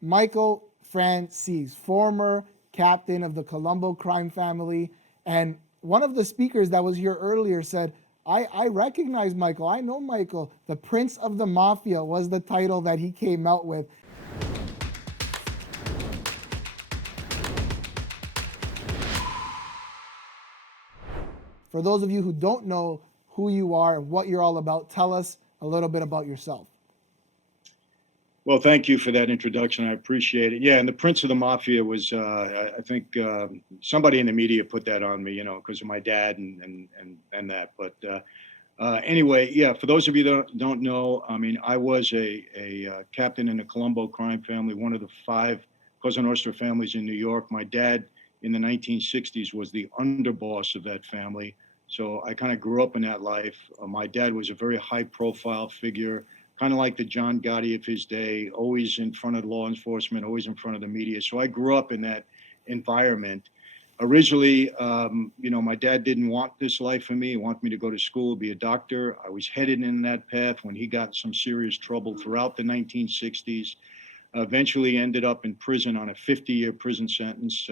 Michael Franzese, former captain of the Colombo crime family. And one of the speakers that was here earlier said, I recognize Michael. I know Michael. The Prince of the Mafia was the title that he came out with. For those of you who don't know who you are and what you're all about, tell us a little bit about yourself. Well, thank you for that introduction. I appreciate it. Yeah, and the Prince of the Mafia was, I think, somebody in the media put that on me, because of my dad and that. But anyway, yeah, for those of you that don't know, I mean, I was a captain in the Colombo crime family, one of the 5 Cosa Nostra families in New York. My dad in the 1960s was the underboss of that family. So I kind of grew up in that life. My dad was a very high profile figure, kind of like the John Gotti of his day, always in front of law enforcement, always in front of the media. So I grew up in that environment. Originally, my dad didn't want this life for me. He wanted me to go to school, be a doctor. I was headed in that path when he got some serious trouble throughout the 1960s. Eventually ended up in prison on a 50-year prison sentence.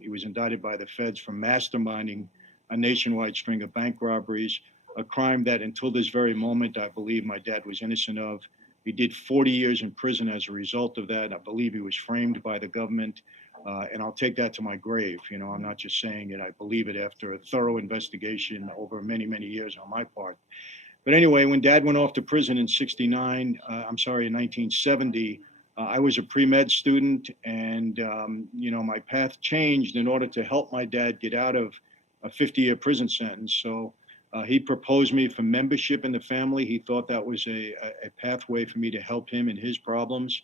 He was indicted by the feds for masterminding a nationwide string of bank robberies, a crime that until this very moment, I believe my dad was innocent of. He did 40 years in prison as a result of that. I believe he was framed by the government, and I'll take that to my grave. I'm not just saying it. I believe it after a thorough investigation over many, many years on my part. But anyway, when Dad went off to prison in 1970, I was a pre-med student, and my path changed in order to help my dad get out of a 50-year prison sentence. So he proposed me for membership in the family. He thought that was a pathway for me to help him in his problems.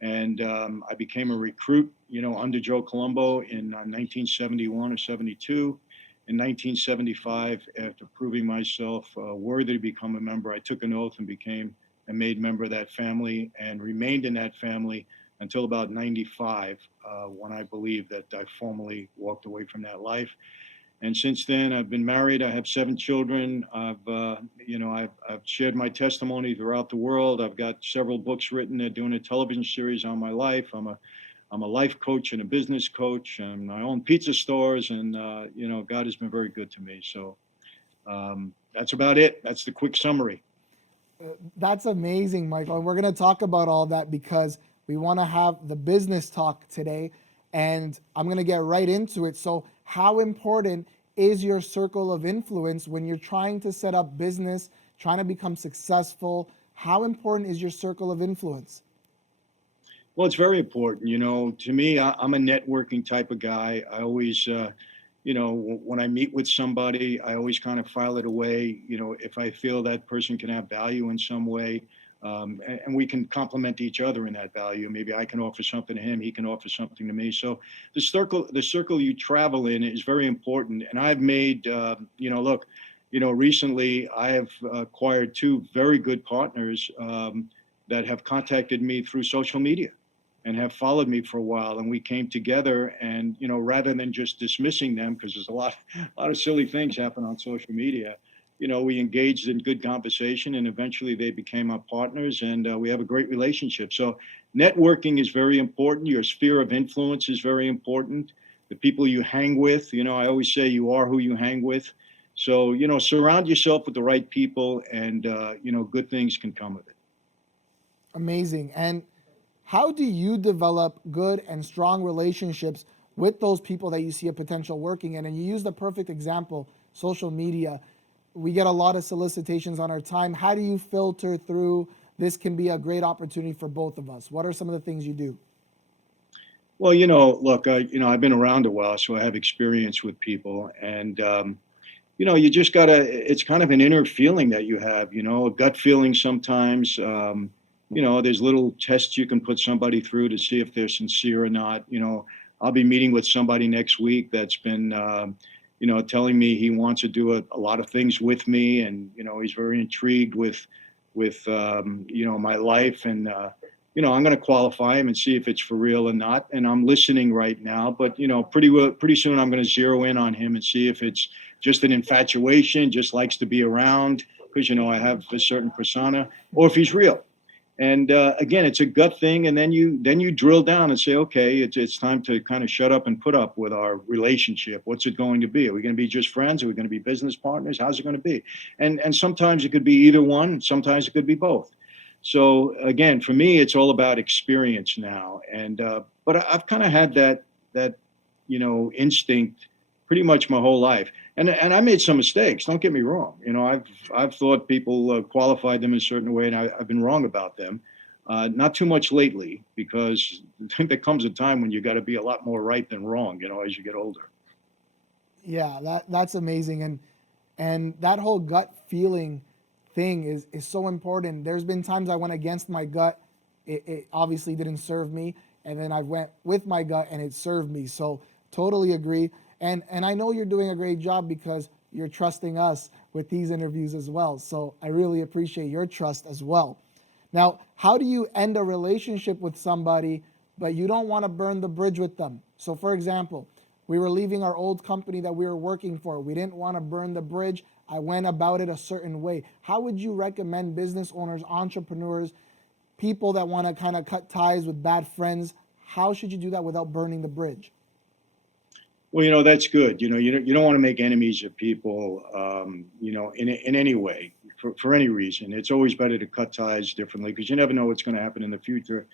And I became a recruit, under Joe Colombo in 1971 or 72. In 1975, after proving myself worthy to become a member, I took an oath and became a made member of that family and remained in that family until about 95, when I believe that I formally walked away from that life. And since then, I've been married. I have 7 children. I've shared my testimony throughout the world. I've got several books written. They're doing a television series on my life. I'm a life coach and a business coach, and I own pizza stores. And God has been very good to me. So that's about it. That's the quick summary. That's amazing, Michael. And we're going to talk about all that because we want to have the business talk today. And I'm going to get right into it. So how important is your circle of influence when you're trying to set up business, trying to become successful? How important is your circle of influence? Well, it's very important. To me, I'm a networking type of guy. I always, when I meet with somebody, I always kind of file it away. If I feel that person can have value in some way, and we can complement each other in that value. Maybe I can offer something to him, he can offer something to me. So the circle you travel in is very important. And I've made, recently I have acquired 2 very good partners that have contacted me through social media and have followed me for a while. And we came together and, rather than just dismissing them, because there's a lot of silly things happen on social media, we engaged in good conversation, and eventually they became our partners, and we have a great relationship. So networking is very important. Your sphere of influence is very important. The people you hang with, I always say you are who you hang with. So, surround yourself with the right people, and, good things can come of it. Amazing. And how do you develop good and strong relationships with those people that you see a potential working in? And you use the perfect example, social media. We get a lot of solicitations on our time. How do you filter through? This can be a great opportunity for both of us. What are some of the things you do? Well, look, I've been around a while, so I have experience with people, and you just it's kind of an inner feeling that you have, a gut feeling sometimes. There's little tests you can put somebody through to see if they're sincere or not. I'll be meeting with somebody next week that's been, telling me he wants to do a lot of things with me, and he's very intrigued with my life, and I'm going to qualify him and see if it's for real or not. And I'm listening right now, but pretty soon I'm going to zero in on him and see if it's just an infatuation, just likes to be around because I have a certain persona, or if he's real. And again, it's a gut thing, and then you drill down and say, okay, it's time to kind of shut up and put up with our relationship. What's it going to be? Are we going to be just friends? Are we going to be business partners? How's it going to be? And sometimes it could be either one. Sometimes it could be both. So again, for me, it's all about experience now. And but I've kind of had that instinct pretty much my whole life. And I made some mistakes. Don't get me wrong. I've thought people qualified them in a certain way, and I've been wrong about them. Not too much lately, because I think there comes a time when you got to be a lot more right than wrong. As you get older. Yeah, that's amazing. And that whole gut feeling thing is so important. There's been times I went against my gut. It obviously didn't serve me. And then I went with my gut and it served me. So totally agree. And I know you're doing a great job because you're trusting us with these interviews as well. So I really appreciate your trust as well. Now, how do you end a relationship with somebody, but you don't want to burn the bridge with them? So for example, we were leaving our old company that we were working for. We didn't want to burn the bridge. I went about it a certain way. How would you recommend business owners, entrepreneurs, people that want to kind of cut ties with bad friends? How should you do that without burning the bridge? Well, that's good. You don't want to make enemies of people, in any way, for any reason. It's always better to cut ties differently, because you never know what's going to happen in the future.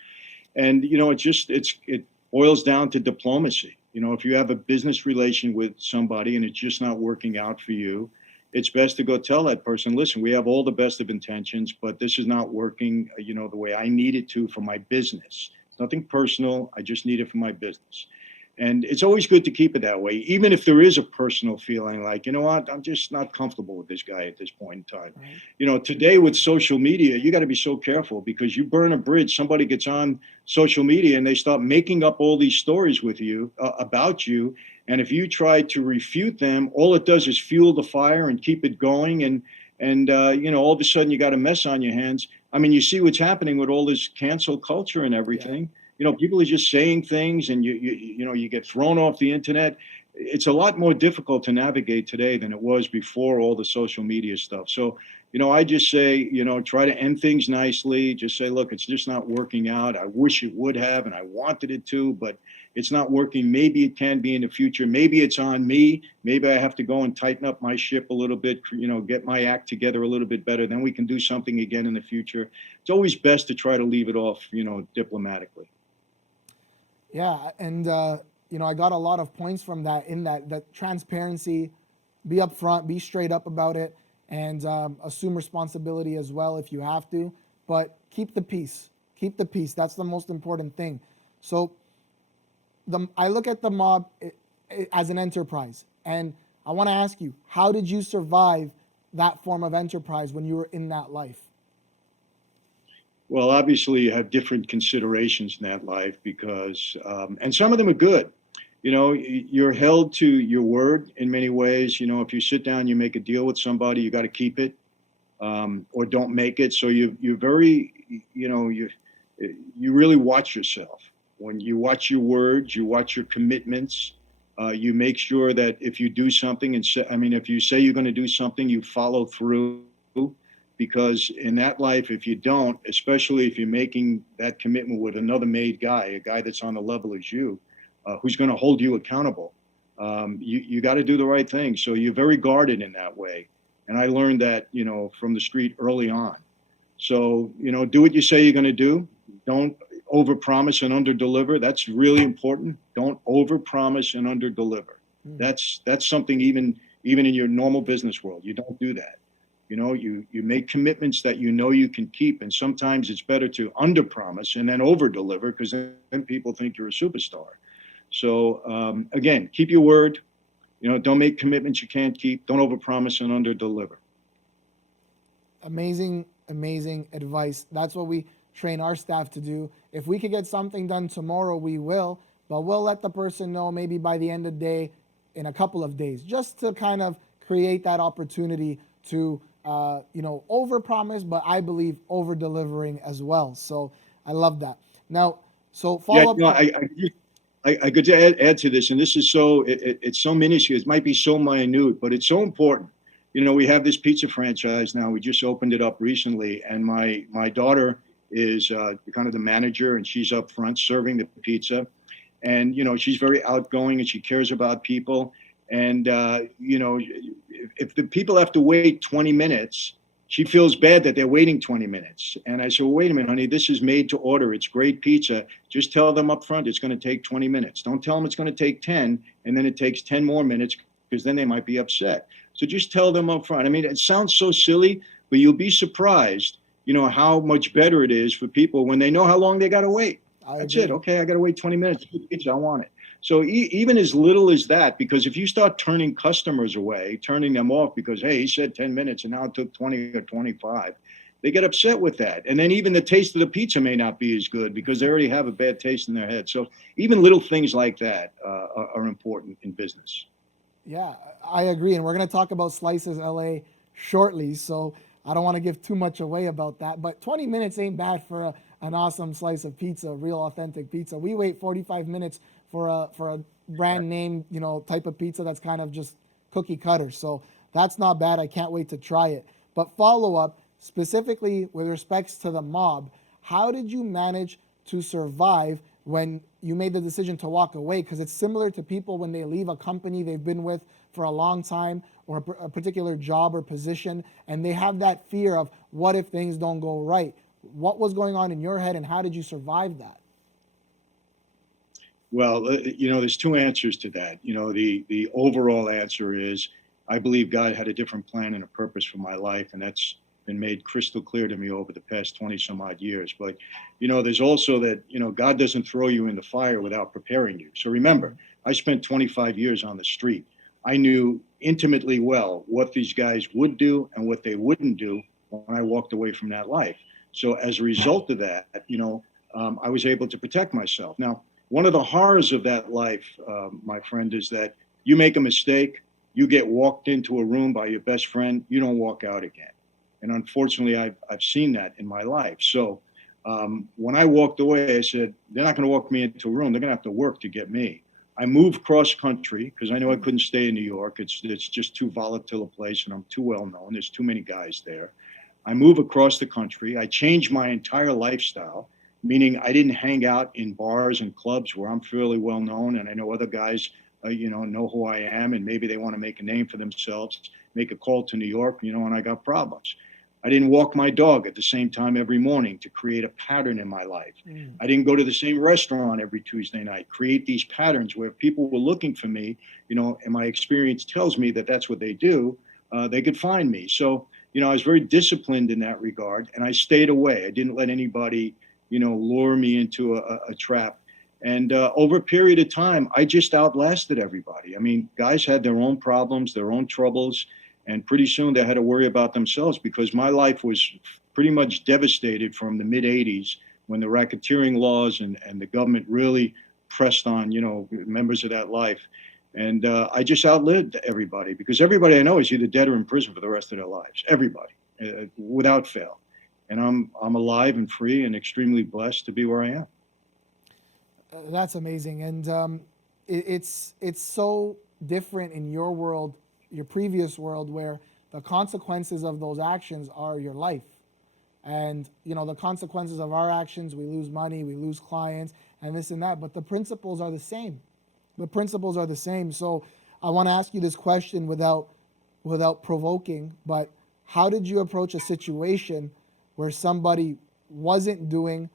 And it boils down to diplomacy. If you have a business relation with somebody and it's just not working out for you, it's best to go tell that person, listen, we have all the best of intentions, but this is not working, the way I need it to for my business. It's nothing personal. I just need it for my business. And it's always good to keep it that way, even if there is a personal feeling like, you know what, I'm just not comfortable with this guy at this point in time. Right. Today with social media, you got to be so careful, because you burn a bridge. Somebody gets on social media and they start making up all these stories with you, about you. And if you try to refute them, all it does is fuel the fire and keep it going. And all of a sudden you got a mess on your hands. I mean, you see what's happening with all this cancel culture and everything. Yeah. People are just saying things, and you get thrown off the internet. It's a lot more difficult to navigate today than it was before all the social media stuff. So, I just say, try to end things nicely. Just say, look, it's just not working out. I wish it would have, and I wanted it to, but it's not working. Maybe it can be in the future. Maybe it's on me. Maybe I have to go and tighten up my ship a little bit, get my act together a little bit better. Then we can do something again in the future. It's always best to try to leave it off, diplomatically. Yeah, and I got a lot of points from that, in that transparency, be upfront, be straight up about it, and assume responsibility as well if you have to, but keep the peace. Keep the peace. That's the most important thing. So I look at the mob as an enterprise, and I want to ask you, how did you survive that form of enterprise when you were in that life? Well, obviously, you have different considerations in that life, because, and some of them are good. You're held to your word in many ways. If you sit down, you make a deal with somebody, you got to keep it, or don't make it. So you're very, you really watch yourself. When you watch your words, you watch your commitments. You make sure that if you do something if you say you're going to do something, you follow through. Because in that life, if you don't, especially if you're making that commitment with another made guy, a guy that's on the level as you, who's going to hold you accountable, you got to do the right thing. So you're very guarded in that way. And I learned that, from the street early on. So, do what you say you're going to do. Don't overpromise and underdeliver. That's really important. Don't overpromise and underdeliver. That's something even in your normal business world. You don't do that. You make commitments that you can keep, and sometimes it's better to underpromise and then overdeliver, because then people think you're a superstar. So again, keep your word. Don't make commitments you can't keep. Don't overpromise and underdeliver. Amazing advice. That's what we train our staff to do. If we could get something done tomorrow, we will, but we'll let the person know maybe by the end of the day, in a couple of days, just to kind of create that opportunity to overpromise, but I believe over delivering as well. So I love that. Now, so follow up. I could add to this, and this is it's so minuscule. It might be so minute, but it's so important. We have this pizza franchise now. We just opened it up recently, and my daughter is kind of the manager, and she's up front serving the pizza. And, she's very outgoing and she cares about people. And, if the people have to wait 20 minutes, she feels bad that they're waiting 20 minutes. And I said, well, wait a minute, honey, this is made to order. It's great pizza. Just tell them up front it's going to take 20 minutes. Don't tell them it's going to take 10 and then it takes 10 more minutes, because then they might be upset. So just tell them up front. I mean, it sounds so silly, but you'll be surprised, how much better it is for people when they know how long they got to wait. That's it. Okay, I got to wait 20 minutes. I want it. So even as little as that, because if you start turning customers away, turning them off because, hey, he said 10 minutes and now it took 20 or 25, they get upset with that. And then even the taste of the pizza may not be as good because they already have a bad taste in their head. So even little things like that are important in business. Yeah, I agree. And we're going to talk about Slices LA shortly. So I don't want to give too much away about that. But 20 minutes ain't bad for an awesome slice of pizza, real authentic pizza. We wait 45 minutes for a brand name, type of pizza that's kind of just cookie cutter. So that's not bad. I can't wait to try it. But follow up, specifically with respects to the mob, how did you manage to survive when you made the decision to walk away? Because it's similar to people when they leave a company they've been with for a long time, or a particular job or position, and they have that fear of what if things don't go right? What was going on in your head, and how did you survive that? Well, there's two answers to that. The overall answer is I believe God had a different plan and a purpose for my life, and that's been made crystal clear to me over the past 20 some odd years. But, there's also that, God doesn't throw you in the fire without preparing you. So remember, I spent 25 years on the street. I knew intimately well what these guys would do and what they wouldn't do when I walked away from that life. So as a result of that, I was able to protect myself. Now, one of the horrors of that life, my friend, is that you make a mistake, you get walked into a room by your best friend, you don't walk out again. And unfortunately, I've seen that in my life. So when I walked away, I said, they're not going to walk me into a room. They're going to have to work to get me. I moved cross country because I knew I couldn't stay in New York. It's just too volatile a place, and I'm too well known. There's too many guys there. I moved across the country. I changed my entire lifestyle, meaning I didn't hang out in bars and clubs where I'm fairly well known, and I know other guys, know who I am, and maybe they want to make a name for themselves, make a call to New York, and I got problems. I didn't walk my dog at the same time every morning to create a pattern in my life. I didn't go to the same restaurant every Tuesday night, create these patterns where people were looking for me, and my experience tells me that that's what they do. They could find me. So, I was very disciplined in that regard, and I stayed away. I didn't let anybody, lure me into a trap. And over a period of time, I just outlasted everybody. I mean, guys had their own problems, their own troubles. And pretty soon they had to worry about themselves, because my life was pretty much devastated from the mid 80s when the racketeering laws and the government really pressed on, members of that life. And I just outlived everybody, because everybody I know is either dead or in prison for the rest of their lives. Everybody, without fail. And I'm alive and free and extremely blessed to be where I am. That's amazing. And it's so different in your world, your previous world, where the consequences of those actions are your life. And the consequences of our actions, we lose money, we lose clients, and this and that, but the principles are the same. So I want to ask you this question without provoking, but how did you approach a situation where somebody wasn't doing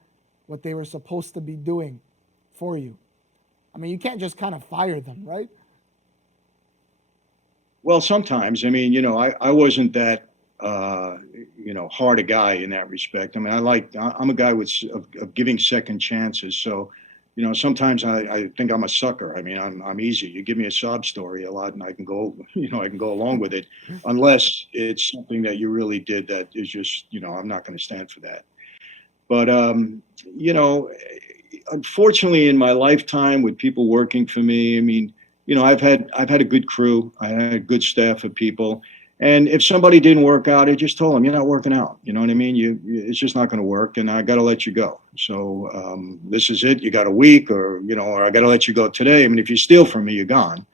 what they were supposed to be doing for you? I mean, you can't just kind of fire them, right? Well, sometimes. I mean, I wasn't that, hard a guy in that respect. I mean, I'm a guy of giving second chances. So, sometimes I think I'm a sucker. I mean, I'm easy. You give me a sob story a lot and I can go along with it, unless it's something that you really did that is just, I'm not going to stand for that. But, unfortunately in my lifetime with people working for me, I mean, I've had a good crew. I had a good staff of people. And if somebody didn't work out, I just told them, you're not working out. You know what I mean? It's just not going to work, and I got to let you go. So this is it. You got a week, or I got to let you go today. I mean, if you steal from me, you're gone.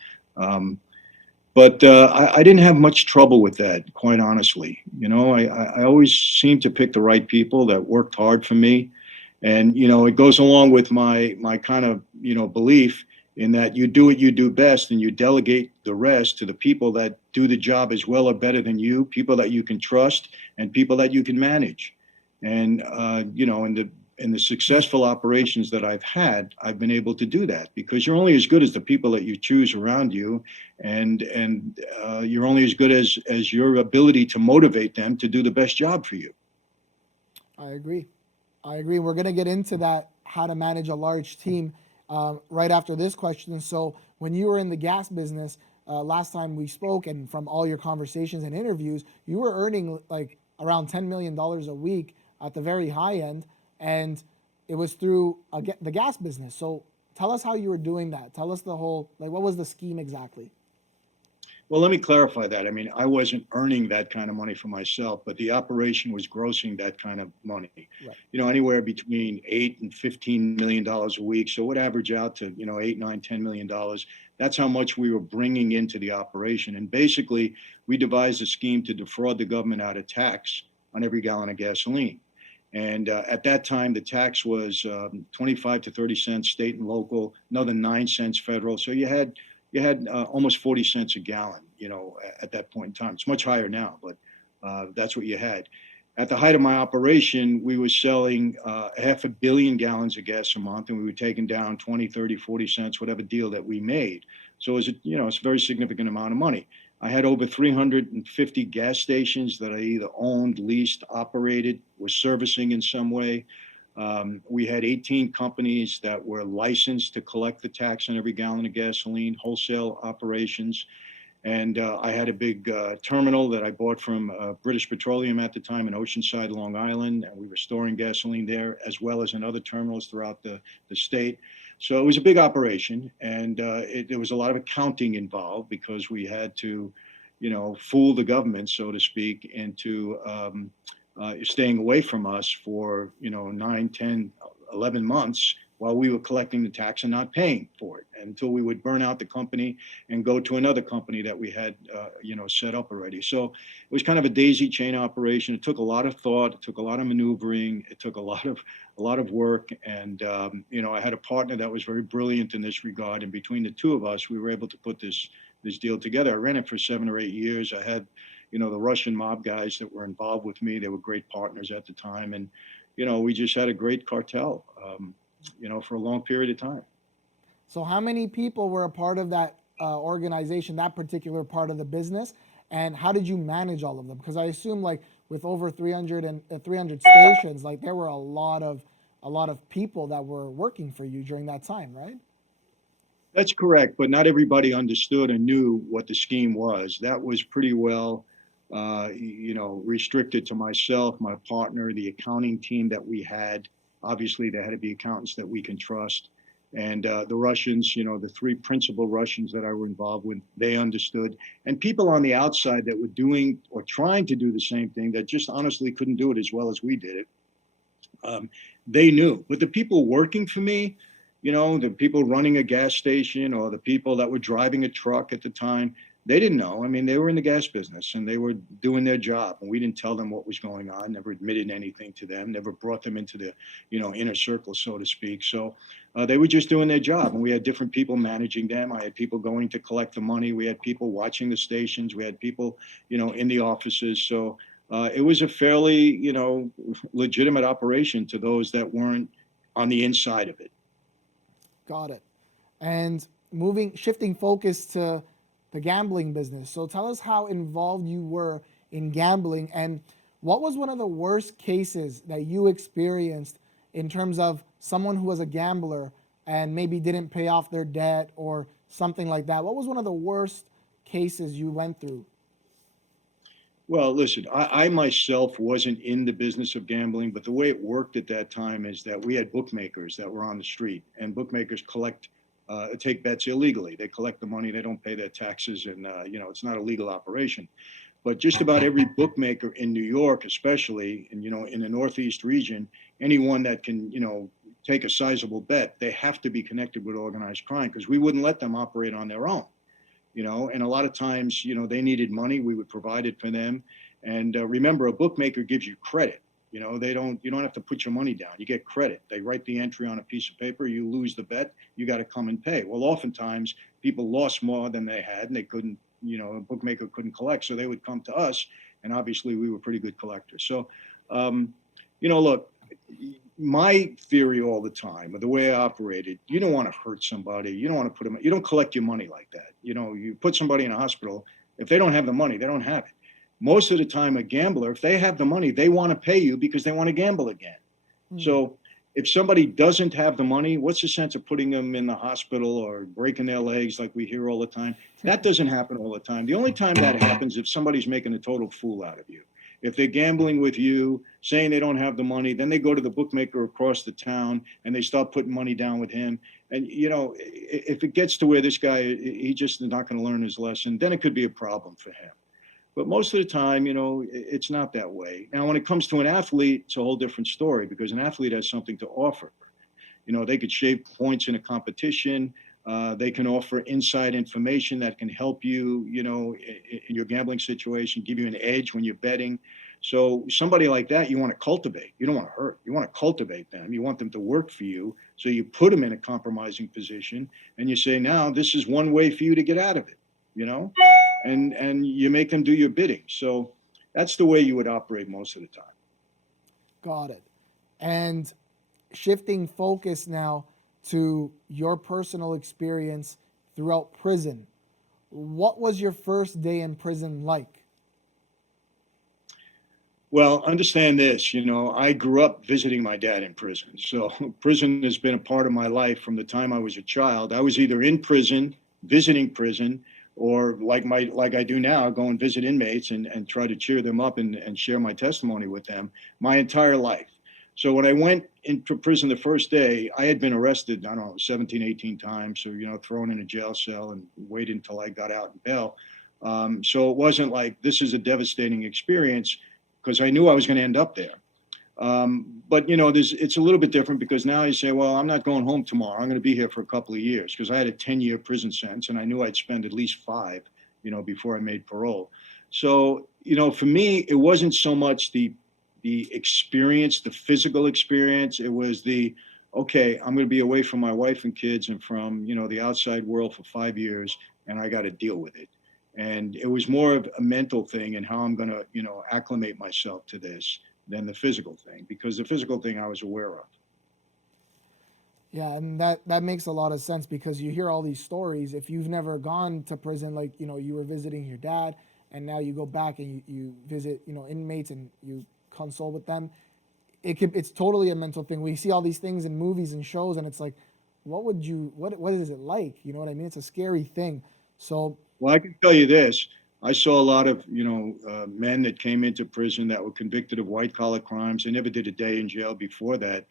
But I didn't have much trouble with that, quite honestly. I always seemed to pick the right people that worked hard for me. And, it goes along with my kind of, belief in that you do what you do best and you delegate the rest to the people that do the job as well or better than you, people that you can trust and people that you can manage. And, in the successful operations that I've had, I've been able to do that because you're only as good as the people that you choose around you, and you're only as good as your ability to motivate them to do the best job for you. I agree. I agree. We're going to get into that, how to manage a large team, right after this question. So, when you were in the gas business, last time we spoke, and from all your conversations and interviews, you were earning like around $10 million a week at the very high end, and it was through the gas business. So, tell us how you were doing that. Tell us the whole, like, what was the scheme exactly? Well, let me clarify that. I mean, I wasn't earning that kind of money for myself, but the operation was grossing that kind of money. Right. Anywhere between $8 and $15 million a week. So it would average out to, 8, 9, $10 million. That's how much we were bringing into the operation. And basically, we devised a scheme to defraud the government out of tax on every gallon of gasoline. And at that time, the tax was 25 to 30 cents state and local, another 9 cents federal. So you had almost 40 cents a gallon, at that point in time. It's much higher now, but that's what you had. At the height of my operation, we were selling 500 million gallons of gas a month, and we were taking down 20, 30, 40 cents, whatever deal that we made. So it was, it's a very significant amount of money. I had over 350 gas stations that I either owned, leased, operated, was servicing in some way. We had 18 companies that were licensed to collect the tax on every gallon of gasoline, wholesale operations. And I had a big terminal that I bought from British Petroleum at the time in Oceanside, Long Island, and we were storing gasoline there as well as in other terminals throughout the state. So it was a big operation, and there was a lot of accounting involved because we had to, fool the government, so to speak, into staying away from us for 9, 10, 11 months while we were collecting the tax and not paying for it until we would burn out the company and go to another company that we had set up already. So it was kind of a daisy chain operation. It took a lot of thought, it took a lot of maneuvering, it took a lot of work, and I had a partner that was very brilliant in this regard, and between the two of us we were able to put this deal together. I ran it for 7 or 8 years. I had the Russian mob guys that were involved with me. They were great partners at the time. And, we just had a great cartel, for a long period of time. So, how many people were a part of that organization, that particular part of the business, and how did you manage all of them? Because I assume, like, with over 300 stations, like, there were a lot of people that were working for you during that time, right? That's correct, but not everybody understood and knew what the scheme was. That was pretty well, restricted to myself, my partner, the accounting team that we had. Obviously, there had to be accountants that we can trust. And the Russians, the 3 principal Russians that I were involved with, they understood. And people on the outside that were doing or trying to do the same thing that just honestly couldn't do it as well as we did it, they knew. But the people working for me, the people running a gas station or the people that were driving a truck at the time, they didn't know. I mean, they were in the gas business and they were doing their job, and we didn't tell them what was going on, never admitted anything to them, never brought them into the, inner circle, so to speak. So they were just doing their job, and we had different people managing them. I had people going to collect the money. We had people watching the stations. We had people, in the offices. So it was a fairly, legitimate operation to those that weren't on the inside of it. Got it. And shifting focus to the gambling business. So tell us how involved you were in gambling, and what was one of the worst cases that you experienced in terms of someone who was a gambler and maybe didn't pay off their debt or something like that? What was one of the worst cases you went through? Well, listen, I myself wasn't in the business of gambling, but the way it worked at that time is that we had bookmakers that were on the street, and bookmakers take bets illegally. They collect the money, they don't pay their taxes, and it's not a legal operation. But just about every bookmaker in New York, especially, and in the Northeast region, anyone that can take a sizable bet, they have to be connected with organized crime because we wouldn't let them operate on their own. and a lot of times, they needed money. We would provide it for them. And remember, a bookmaker gives you credit. You don't have to put your money down. You get credit. They write the entry on a piece of paper. You lose the bet, you got to come and pay. Well, oftentimes people lost more than they had, and they couldn't, a bookmaker couldn't collect. So they would come to us, and obviously we were pretty good collectors. So, look, my theory all the time, or the way I operated, you don't want to hurt somebody. You don't want to you don't collect your money like that. You put somebody in a hospital. If they don't have the money, they don't have it. Most of the time, a gambler, if they have the money, they want to pay you because they want to gamble again. So if somebody doesn't have the money, what's the sense of putting them in the hospital or breaking their legs like we hear all the time? That doesn't happen all the time. The only time that happens if somebody's making a total fool out of you. If they're gambling with you, saying they don't have the money, then they go to the bookmaker across the town and they start putting money down with him. And, if it gets to where this guy, he just is not going to learn his lesson, then it could be a problem for him. But most of the time, it's not that way. Now, when it comes to an athlete, it's a whole different story because an athlete has something to offer. They could shave points in a competition. They can offer inside information that can help you, in your gambling situation, give you an edge when you're betting. So somebody like that, you want to cultivate. You don't want to hurt. You want to cultivate them. You want them to work for you. So you put them in a compromising position and you say, now this is one way for you to get out of it, and you make them do your bidding. So that's the way you would operate most of the time. Got it. And shifting focus now to your personal experience throughout prison. What was your first day in prison like? Well, understand this, I grew up visiting my dad in prison. So prison has been a part of my life from the time I was a child. I was either in prison, visiting prison, or like I do now, go and visit inmates and try to cheer them up and share my testimony with them my entire life. So when I went into prison the first day, I had been arrested, I don't know, 17, 18 times. So, thrown in a jail cell and waited until I got out in bail. So it wasn't like this is a devastating experience because I knew I was going to end up there. But, it's a little bit different because now you say, well, I'm not going home tomorrow. I'm going to be here for a couple of years because I had a 10-year prison sentence and I knew I'd spend at least 5, before I made parole. So, for me, it wasn't so much the experience, the physical experience. It was okay, I'm going to be away from my wife and kids and from, the outside world for 5 years, and I got to deal with it. And it was more of a mental thing and how I'm going to, acclimate myself to this than the physical thing, because the physical thing I was aware of. Yeah, and that makes a lot of sense because you hear all these stories. If you've never gone to prison, like, you were visiting your dad and now you go back and you visit, inmates and you console with them, it's totally a mental thing. We see all these things in movies and shows and it's like, what is it like? You know what I mean? It's a scary thing. So, well, I can tell you this. I saw a lot of, men that came into prison that were convicted of white collar crimes. They never did a day in jail before that.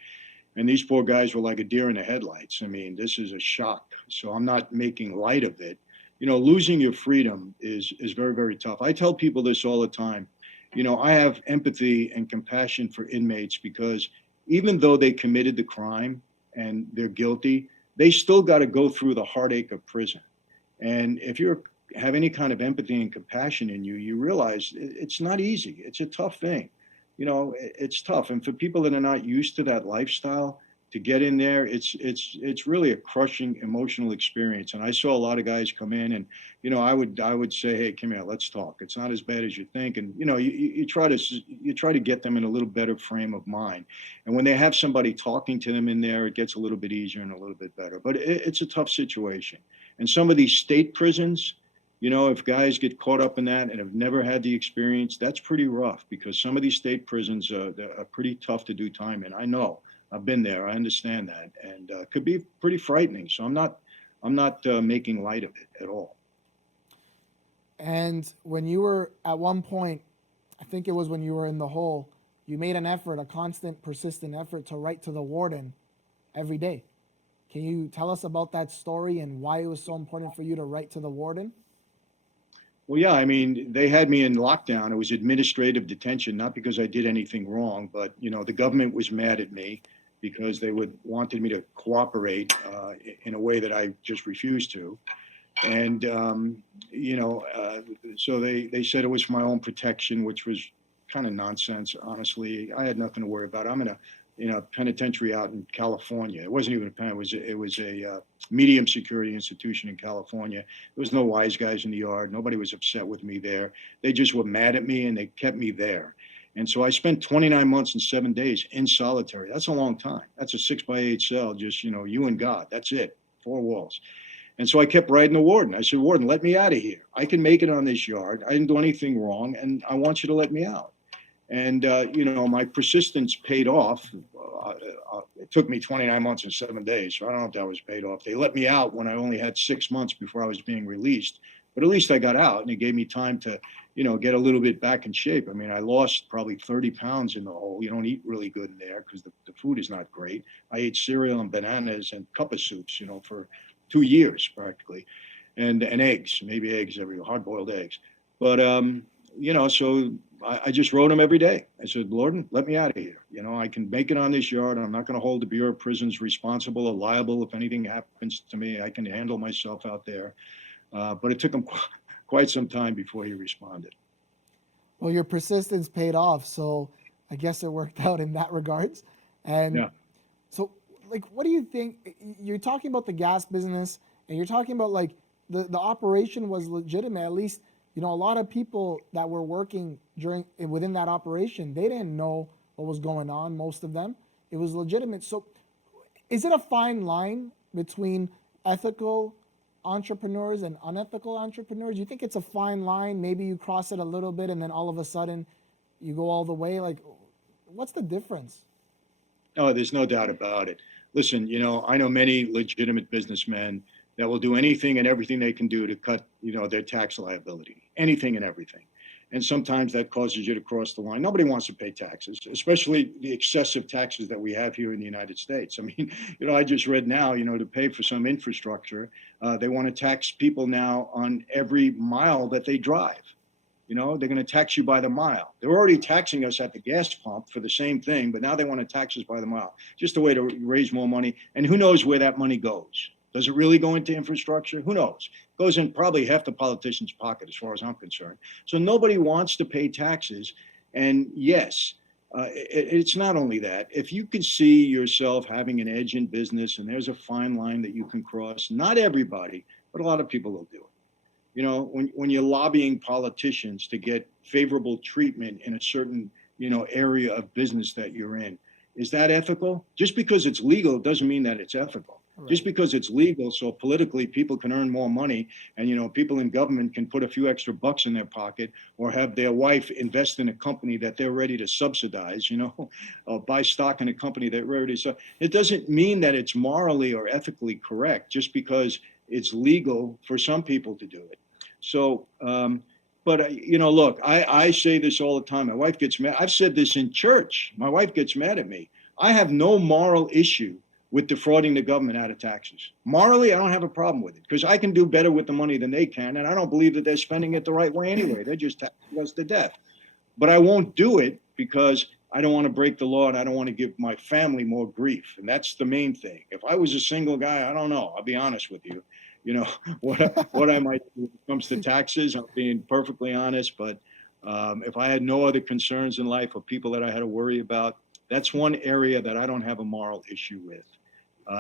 And these poor guys were like a deer in the headlights. I mean, this is a shock. So I'm not making light of it. Losing your freedom is very, very tough. I tell people this all the time. I have empathy and compassion for inmates because even though they committed the crime and they're guilty, they still got to go through the heartache of prison. And if you have any kind of empathy and compassion in you, you realize it's not easy. It's a tough thing. It's tough. And for people that are not used to that lifestyle, to get in there, it's really a crushing emotional experience. And I saw a lot of guys come in and, I would say, hey, come here, let's talk. It's not as bad as you think. And, you try to get them in a little better frame of mind. And when they have somebody talking to them in there, it gets a little bit easier and a little bit better. But it's a tough situation. And some of these state prisons, if guys get caught up in that and have never had the experience, that's pretty rough because some of these state prisons are pretty tough to do time in. I know. I've been there. I understand that, and could be pretty frightening. So I'm not making light of it at all. And when you were at one point, I think it was when you were in the hole, you made an effort, a constant, persistent effort to write to the warden every day. Can you tell us about that story and why it was so important for you to write to the warden? Well, yeah, I mean, they had me in lockdown. It was administrative detention, not because I did anything wrong, but, the government was mad at me because they wanted me to cooperate in a way that I just refused to. And, you know, so they said it was for my own protection, which was kind of nonsense, honestly. I had nothing to worry about. I'm in a penitentiary out in California. It wasn't even a pen. It was a medium security institution in California. There was no wise guys in the yard. Nobody was upset with me there. They just were mad at me and they kept me there. And so I spent 29 months and 7 days in solitary. That's a long time. That's a 6x8 cell, just, you know, you and God. That's it. Four walls. And so I kept writing the warden. I said, Warden, let me out of here. I can make it on this yard. I didn't do anything wrong, and I want you to let me out. And, you know, my persistence paid off. It took me 29 months and 7 days. So I don't know if that was paid off. They let me out when I only had 6 months before I was being released. But at least I got out, and it gave me time to, you know, get a little bit back in shape. I mean, I lost probably 30 pounds in the hole. You don't eat really good in there because the food is not great. I ate cereal and bananas and cup of soups, you know, for 2 years practically, and eggs, maybe eggs every hard-boiled eggs. But you know, so I just wrote him every day. I said, Lord, let me out of here. You know, I can make it on this yard. I'm not going to hold the Bureau of Prisons responsible or liable if anything happens to me. I can handle myself out there. But it took him quite some time before he responded. Well, your persistence paid off, so I guess it worked out in that regards. And Yeah. so, like, what do you think? You're talking about the gas business, and you're talking about like the operation was legitimate. At least, you know, a lot of people that were working within that operation, they didn't know what was going on. Most of them, it was legitimate. So, is it a fine line between ethical entrepreneurs and unethical entrepreneurs? You think it's a fine line? Maybe you cross it a little bit, and then all of a sudden, you go all the way. Like, what's the difference? Oh, there's no doubt about it. Listen, you know, I know many legitimate businessmen that will do anything and everything they can do to cut, you know, their tax liability, anything and everything. And sometimes that causes you to cross the line. Nobody wants to pay taxes, especially the excessive taxes that we have here in the United States. I mean, you know, I just read now, you know, to pay for some infrastructure, they want to tax people now on every mile that they drive. You know, they're going to tax you by the mile. They're already taxing us at the gas pump for the same thing, but now they want to tax us by the mile. Just a way to raise more money. And who knows where that money goes? Does it really go into infrastructure? Who knows? It goes in probably half the politician's pocket, as far as I'm concerned. So nobody wants to pay taxes. And yes, it's not only that. If you can see yourself having an edge in business and there's a fine line that you can cross, not everybody, but a lot of people will do it. You know, when you're lobbying politicians to get favorable treatment in a certain, you know, area of business that you're in, is that ethical? Just because it's legal doesn't mean that it's ethical. Right. Just because it's legal, so politically people can earn more money, and you know, people in government can put a few extra bucks in their pocket, or have their wife invest in a company that they're ready to subsidize, you know, or buy stock in a company that they're ready to. So it doesn't mean that it's morally or ethically correct just because it's legal for some people to do it. So, but you know, look, I say this all the time. My wife gets mad. I've said this in church. My wife gets mad at me. I have no moral issue with defrauding the government out of taxes. Morally, I don't have a problem with it because I can do better with the money than they can. And I don't believe that they're spending it the right way anyway. They're just taxing us to death. But I won't do it because I don't want to break the law and I don't want to give my family more grief. And that's the main thing. If I was a single guy, I don't know. I'll be honest with you. You know, what I might do when it comes to taxes, I'm being perfectly honest. But if I had no other concerns in life or people that I had to worry about, that's one area that I don't have a moral issue with.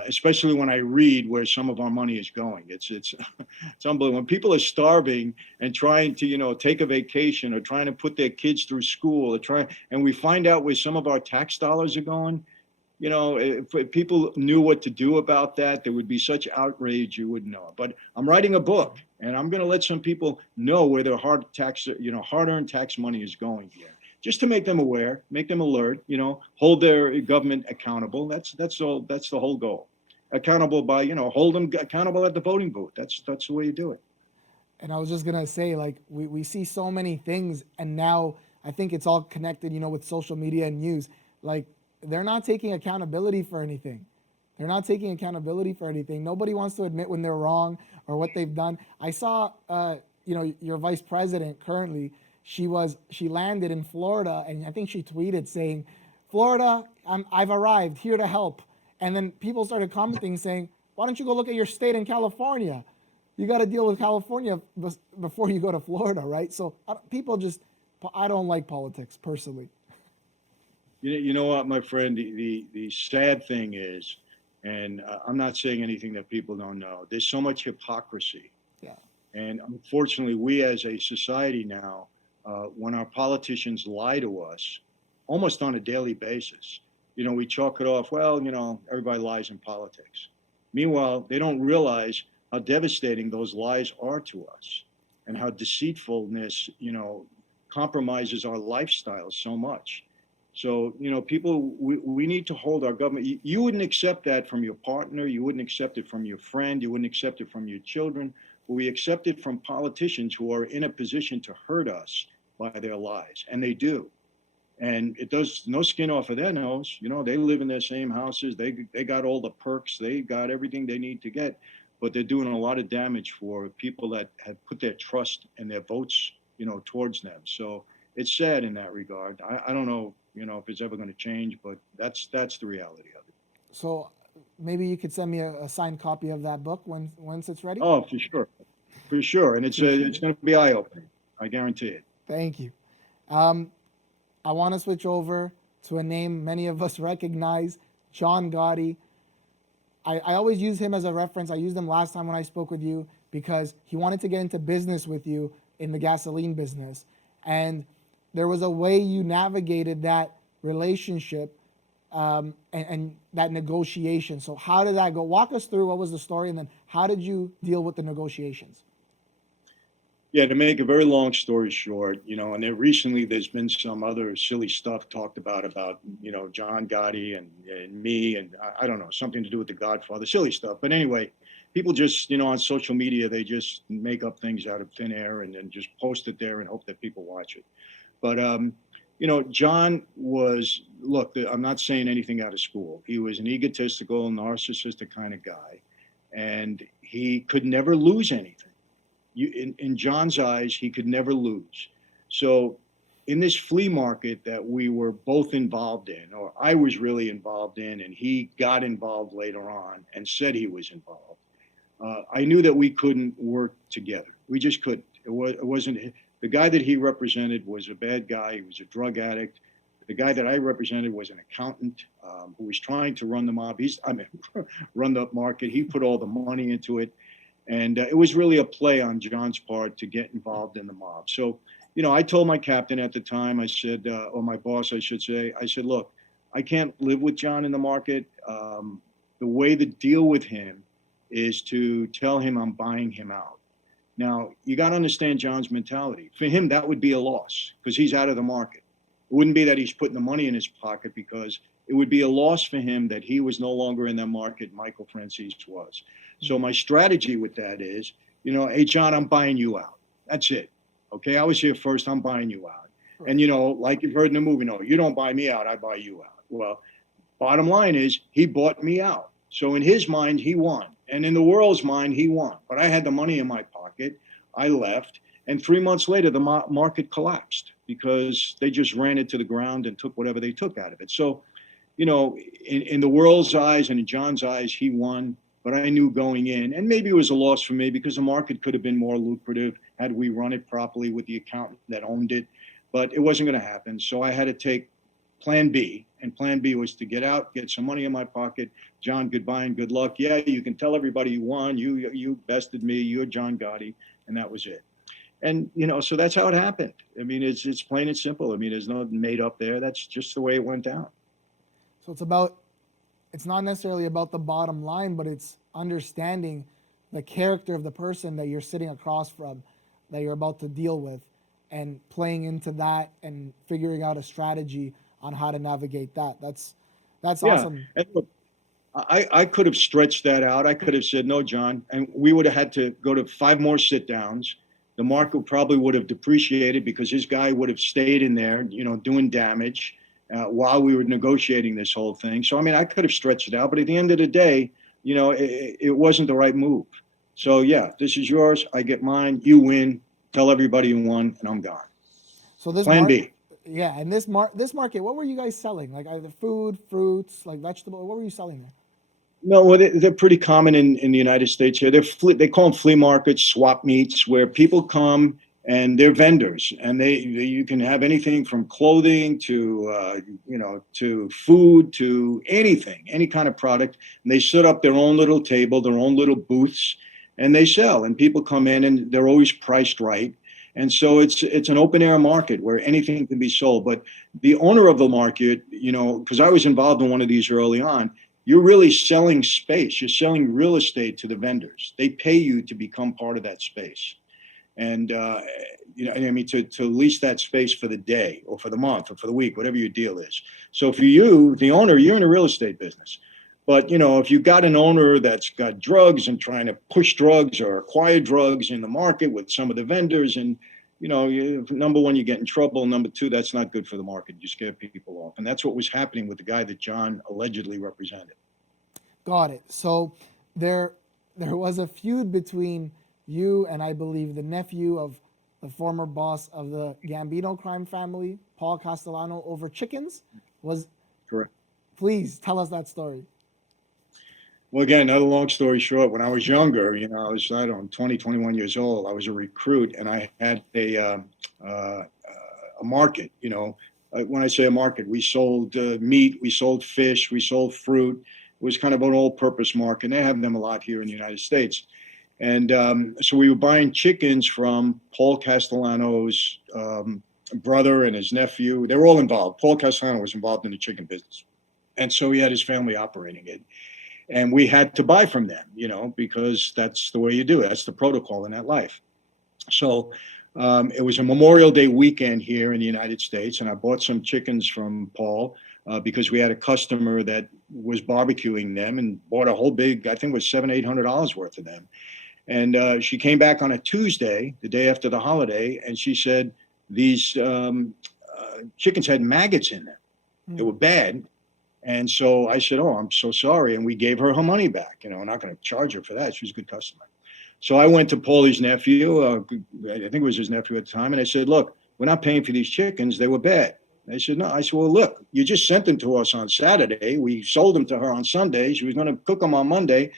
Especially when I read where some of our money is going. It's unbelievable. When people are starving and trying to, you know, take a vacation or trying to put their kids through school and we find out where some of our tax dollars are going, you know, if people knew what to do about that, there would be such outrage you wouldn't know. But I'm writing a book and I'm going to let some people know where their hard-earned tax money is going here. Just to make them aware, make them alert, you know, hold their government accountable. That's all. That's the whole goal. Accountable by, you know, hold them accountable at the voting booth. That's the way you do it. And I was just gonna say, like, we see so many things, and now I think it's all connected, you know, with social media and news. Like, they're not taking accountability for anything. They're not taking accountability for anything. Nobody wants to admit when they're wrong or what they've done. I saw, you know, your vice president currently. She landed in Florida, and I think she tweeted saying, "Florida, I've arrived here to help." And then people started commenting saying, "Why don't you go look at your state in California?" you got to deal with California before you go to Florida, right? So people just, I don't like politics personally. You know what, my friend, the sad thing is, and I'm not saying anything that people don't know, there's so much hypocrisy. Yeah. And unfortunately, we as a society now, when our politicians lie to us almost on a daily basis, we chalk it off, well, everybody lies in politics. Meanwhile, they don't realize how devastating those lies are to us and how deceitfulness, compromises our lifestyle so much. So, people, we need to hold our government. You wouldn't accept that from your partner. You wouldn't accept it from your friend. You wouldn't accept it from your children. But we accept it from politicians who are in a position to hurt us by their lies. And they do. And it does no skin off of their nose. They live in their same houses. They got all the perks. They got everything they need to get. But they're doing a lot of damage for people that have put their trust and their votes, towards them. So it's sad in that regard. I don't know, if it's ever going to change, but that's the reality of it. So maybe you could send me a signed copy of that book once it's ready. Oh, for sure, and it's going to be eye opening. I guarantee it. Thank you. I want to switch over to a name many of us recognize, John Gotti. I always use him as a reference. I used him last time when I spoke with you because he wanted to get into business with you in the gasoline business, and there was a way you navigated that relationship and that negotiation. So how did that go? Walk us through what was the story, and then how did you deal with the negotiations? Yeah, to make a very long story short, and then recently there's been some other silly stuff talked about, John Gotti and me, and I don't know, something to do with the Godfather, silly stuff. But anyway, people just, on social media, they just make up things out of thin air and then just post it there and hope that people watch it. But, John was, look, I'm not saying anything out of school. He was an egotistical, narcissistic kind of guy, and he could never lose anything. In John's eyes, he could never lose. So in this flea market that we were both involved in, or I was really involved in, and he got involved later on and said he was involved, I knew that we couldn't work together. We just couldn't. It wasn't, the guy that he represented was a bad guy. He was a drug addict. The guy that I represented was an accountant who was trying to run the mob. Run the market. He put all the money into it. And it was really a play on John's part to get involved in the mob. So, I told my captain at the time, I said, or my boss, I should say, I said, look, I can't live with John in the market. The way to deal with him is to tell him I'm buying him out. Now, you got to understand John's mentality. For him, that would be a loss because he's out of the market. It wouldn't be that he's putting the money in his pocket, because it would be a loss for him that he was no longer in the market. Michael Franzese was. So my strategy with that is, hey, John, I'm buying you out. That's it. Okay, I was here first. I'm buying you out. Right. And, like you've heard in the movie, no, you don't buy me out. I buy you out. Well, bottom line is he bought me out. So in his mind, he won. And in the world's mind, he won. But I had the money in my pocket. I left. And 3 months later, the market collapsed because they just ran it to the ground and took whatever they took out of it. So, in the world's eyes and in John's eyes, he won. But I knew going in, and maybe it was a loss for me because the market could have been more lucrative had we run it properly with the accountant that owned it. But it wasn't going to happen. So I had to take plan B. And plan B was to get out, get some money in my pocket. John, goodbye and good luck. Yeah, you can tell everybody you won. You bested me. You're John Gotti. And that was it. And, so that's how it happened. I mean, it's plain and simple. I mean, there's nothing made up there. That's just the way it went down. So it's not necessarily about the bottom line, but it's understanding the character of the person that you're sitting across from, that you're about to deal with, and playing into that and figuring out a strategy on how to navigate that. That's awesome. And look, I could have stretched that out. I could have said, no, John, and we would have had to go to 5 more sit downs. The market probably would have depreciated because his guy would have stayed in there, doing damage. While we were negotiating this whole thing. So, I mean, I could have stretched it out, but at the end of the day, it wasn't the right move. So, yeah, this is yours. I get mine. You win. Tell everybody you won, and I'm gone. So this plan B. Yeah, and this market, what were you guys selling? Like either food, fruits, like vegetable? What were you selling there? No, well, they're pretty common in the United States here. They call them flea markets, swap meets, where people come and they're vendors, and you can have anything from clothing to to food to anything, any kind of product. And they set up their own little table, their own little booths, and they sell. And people come in, and they're always priced right. And so it's an open air market where anything can be sold. But the owner of the market, because I was involved in one of these early on, you're really selling space. You're selling real estate to the vendors. They pay you to become part of that space. And, I mean, to lease that space for the day or for the month or for the week, whatever your deal is. So for you, the owner, you're in a real estate business. But, if you've got an owner that's got drugs and trying to push drugs or acquire drugs in the market with some of the vendors, and, number one, you get in trouble. Number two, that's not good for the market. You scare people off. And that's what was happening with the guy that John allegedly represented. Got it. So there was a feud between you and I believe the nephew of the former boss of the Gambino crime family, Paul Castellano, over chickens. Was Correct. Please tell us that story. Well, again, another long story short, when I was younger, I was, 20, 21 years old. I was a recruit, and I had a market. When I say a market, we sold meat, we sold fish, we sold fruit. It was kind of an all-purpose market. And they have them a lot here in the United States. And so we were buying chickens from Paul Castellano's brother and his nephew. They were all involved. Paul Castellano was involved in the chicken business. And so he had his family operating it. And we had to buy from them, because that's the way you do it. That's the protocol in that life. So it was a Memorial Day weekend here in the United States, and I bought some chickens from Paul because we had a customer that was barbecuing them and bought a whole big, I think it was $700-800 worth of them. And she came back on a Tuesday, the day after the holiday, and she said these chickens had maggots in them. They were bad. And so I said, "Oh, I'm so sorry." And we gave her money back. We're not going to charge her for that. She was a good customer. So I went to Paulie's nephew, I think it was his nephew at the time, and I said, "Look, we're not paying for these chickens. They were bad." They said, "No." I said, "Well, look, you just sent them to us on Saturday. We sold them to her on Sunday. She was going to cook them on Monday.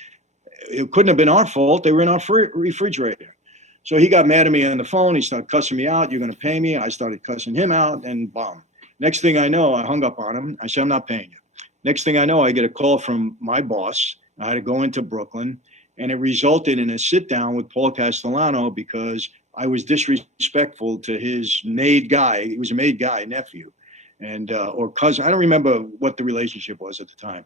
It couldn't have been our fault. They were in our refrigerator." So he got mad at me on the phone. He started cussing me out. "You're going to pay me." I started cussing him out, and bomb. Next thing I know, I hung up on him. I said, "I'm not paying you." Next thing I know, I get a call from my boss. I had to go into Brooklyn, and it resulted in a sit down with Paul Castellano because I was disrespectful to his maid guy. He was a maid guy, nephew, and or cousin. I don't remember what the relationship was at the time.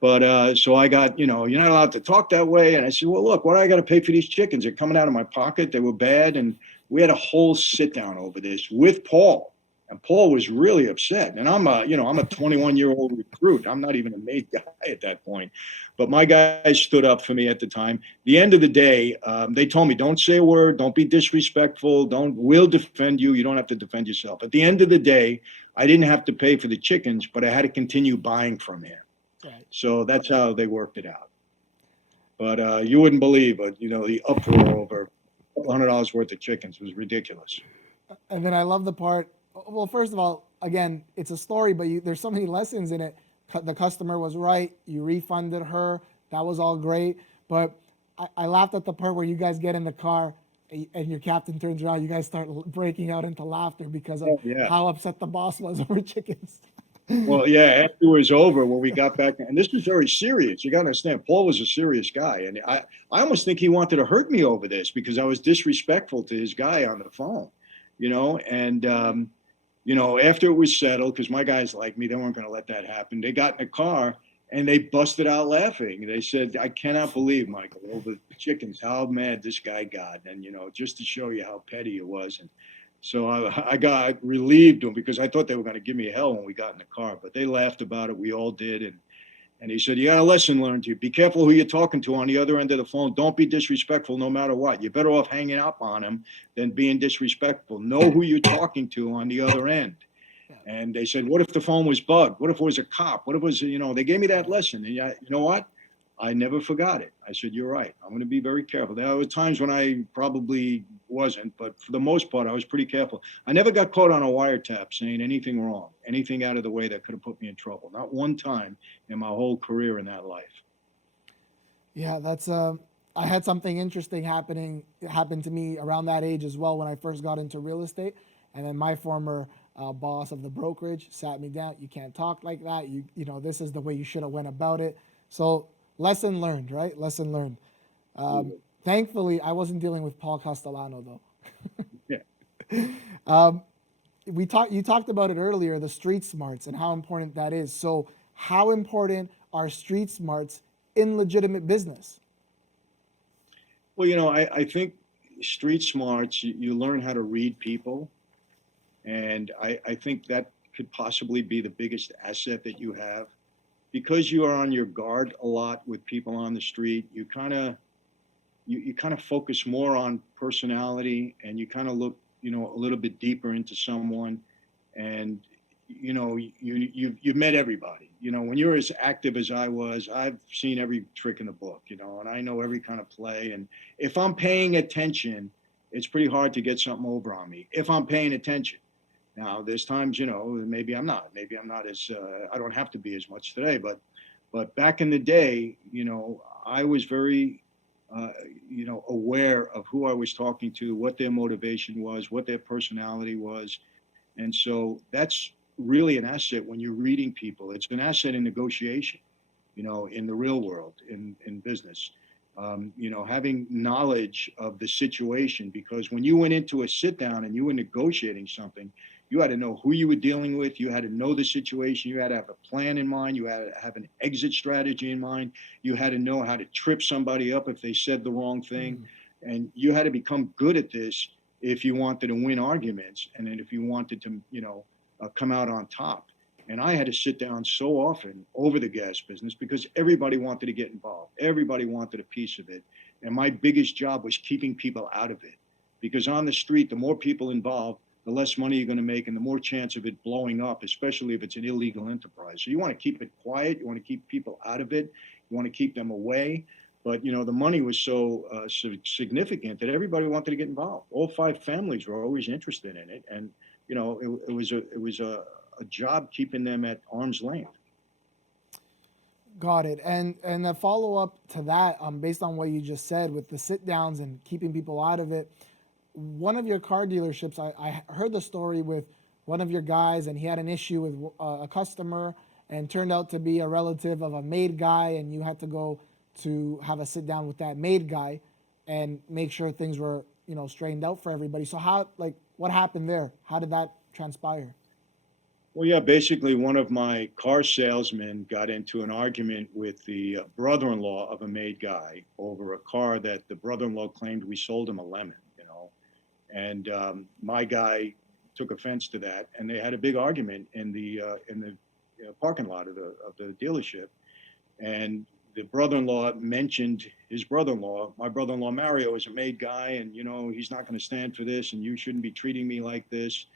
But so I got, you're not allowed to talk that way. And I said, "Well, look, what do I got to pay for these chickens? They're coming out of my pocket. They were bad." And we had a whole sit down over this with Paul. And Paul was really upset. And I'm a 21-year-old recruit. I'm not even a maid guy at that point. But my guys stood up for me at the time. The end of the day, they told me, "Don't say a word. Don't be disrespectful. We'll defend you. You don't have to defend yourself." At the end of the day, I didn't have to pay for the chickens, but I had to continue buying from him. Right. So that's how they worked it out. But you wouldn't believe it. The uproar over $100 worth of chickens was ridiculous. And then I love the part. Well, first of all, again, it's a story, but there's so many lessons in it. The customer was right. You refunded her. That was all great. But I laughed at the part where you guys get in the car and your captain turns around. You guys start breaking out into laughter because of how upset the boss was over chickens. Well, yeah, after it was over, when we got back, and this was very serious. You got to understand, Paul was a serious guy. And I almost think he wanted to hurt me over this because I was disrespectful to his guy on the phone, and after it was settled, because my guys like me, they weren't going to let that happen. They got in the car and they busted out laughing. They said, "I cannot believe, Michael, over the chickens, how mad this guy got." And, just to show you how petty it was. And so I got relieved them because I thought they were going to give me hell when we got in the car. But they laughed about it. We all did. And he said, "You got a lesson learned here. Be careful who you're talking to on the other end of the phone. Don't be disrespectful no matter what. You're better off hanging up on him than being disrespectful. Know who you're talking to on the other end." And they said, "What if the phone was bugged? What if it was a cop? What if it was, they gave me that lesson." And you know what? I never forgot it. I said, "You're right. I'm going to be very careful." There were times when I probably wasn't, but for the most part, I was pretty careful. I never got caught on a wiretap saying anything wrong, anything out of the way that could have put me in trouble. Not one time in my whole career in that life. Yeah, that's I had something interesting happen to me around that age as well when I first got into real estate, and then my former boss of the brokerage sat me down. You can't talk like that. You know this is the way you should have went about it. So lesson learned, right? Lesson learned. Um, Absolutely. Thankfully, I wasn't dealing with Paul Castellano though. Yeah. Um, you talked about it earlier, the street smarts and how important that is. So how important are street smarts in legitimate business? Well, I think street smarts, you learn how to read people. And I think that could possibly be the biggest asset that you have. Because you are on your guard a lot with people on the street, you kind of focus more on personality, and you kind of look, a little bit deeper into someone. And you've met everybody. When you're as active as I was, I've seen every trick in the book, and I know every kind of play. And if I'm paying attention, it's pretty hard to get something over on me if I'm paying attention. Now, there's times, maybe I'm not as, I don't have to be as much today, but back in the day, I was very, aware of who I was talking to, what their motivation was, what their personality was. And so that's really an asset when you're reading people. It's an asset in negotiation, in the real world, in business. Having knowledge of the situation, because when you went into a sit down and you were negotiating something, you had to know who you were dealing with. You had to know the situation. You had to have a plan in mind. You had to have an exit strategy in mind. You had to know how to trip somebody up if they said the wrong thing. And you had to become good at this if you wanted to win arguments, and then if you wanted to, come out on top. And I had to sit down so often over the gas business because everybody wanted to get involved. Everybody wanted a piece of it. And my biggest job was keeping people out of it. Because on the street, the more people involved, the less money you're going to make and the more chance of it blowing up, especially if it's an illegal enterprise. So you want to keep it quiet. You want to keep people out of it. You want to keep them away. But, the money was so significant that everybody wanted to get involved. All 5 families were always interested in it. And, it was a job keeping them at arm's length. Got it. And a follow up to that, based on what you just said with the sit downs and keeping people out of it. One of your car dealerships, I heard the story with one of your guys, and he had an issue with a customer, and turned out to be a relative of a made guy, and you had to go to have a sit down with that made guy and make sure things were straightened out for everybody. So what happened there? How did that transpire? Well, yeah, basically, one of my car salesmen got into an argument with the brother-in-law of a made guy over a car that the brother-in-law claimed we sold him a lemon, and my guy took offense to that, and they had a big argument in the parking lot of the dealership. And the brother-in-law mentioned his brother-in-law. My brother-in-law Mario is a made guy, and he's not going to stand for this, and you shouldn't be treating me like this.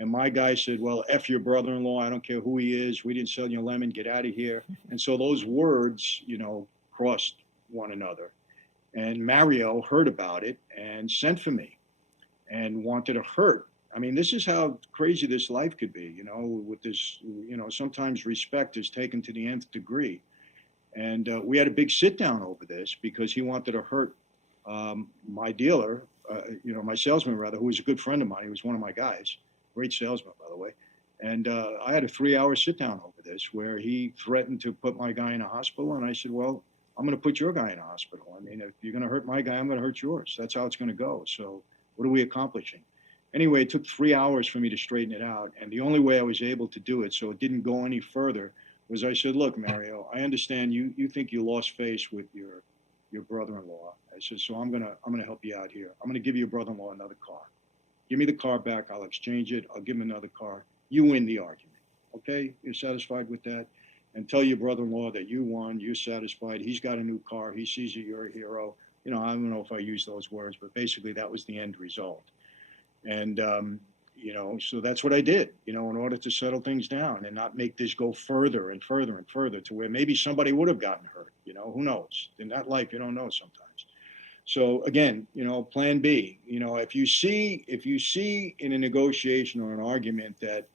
And my guy said, well, F your brother-in-law. I don't care who he is. We didn't sell you a lemon. Get out of here. And so those words, crossed one another. And Mario heard about it and sent for me and wanted to hurt. I mean, this is how crazy this life could be, with this, sometimes respect is taken to the nth degree. And we had a big sit down over this because he wanted to hurt my dealer, my salesman rather, who was a good friend of mine. He was one of my guys. Great salesman, by the way. And I had a 3-hour sit down over this where he threatened to put my guy in a hospital. And I said, well, I'm going to put your guy in a hospital. I mean, if you're going to hurt my guy, I'm going to hurt yours. That's how it's going to go. So what are we accomplishing? Anyway, it took 3 hours for me to straighten it out. And the only way I was able to do it so it didn't go any further was I said, look, Mario, I understand you think you lost face with your brother-in-law. I said, so I'm going to help you out here. I'm going to give your brother-in-law another car. Give me the car back. I'll exchange it. I'll give him another car. You win the argument. Okay? You're satisfied with that? And tell your brother-in-law that you won. You're satisfied. He's got a new car. He sees you're a hero. I don't know if I use those words, but basically that was the end result. And, so that's what I did, in order to settle things down and not make this go further and further and further to where maybe somebody would have gotten hurt. Who knows? In that life, you don't know sometimes. So again, plan B, if you see in a negotiation or an argument that,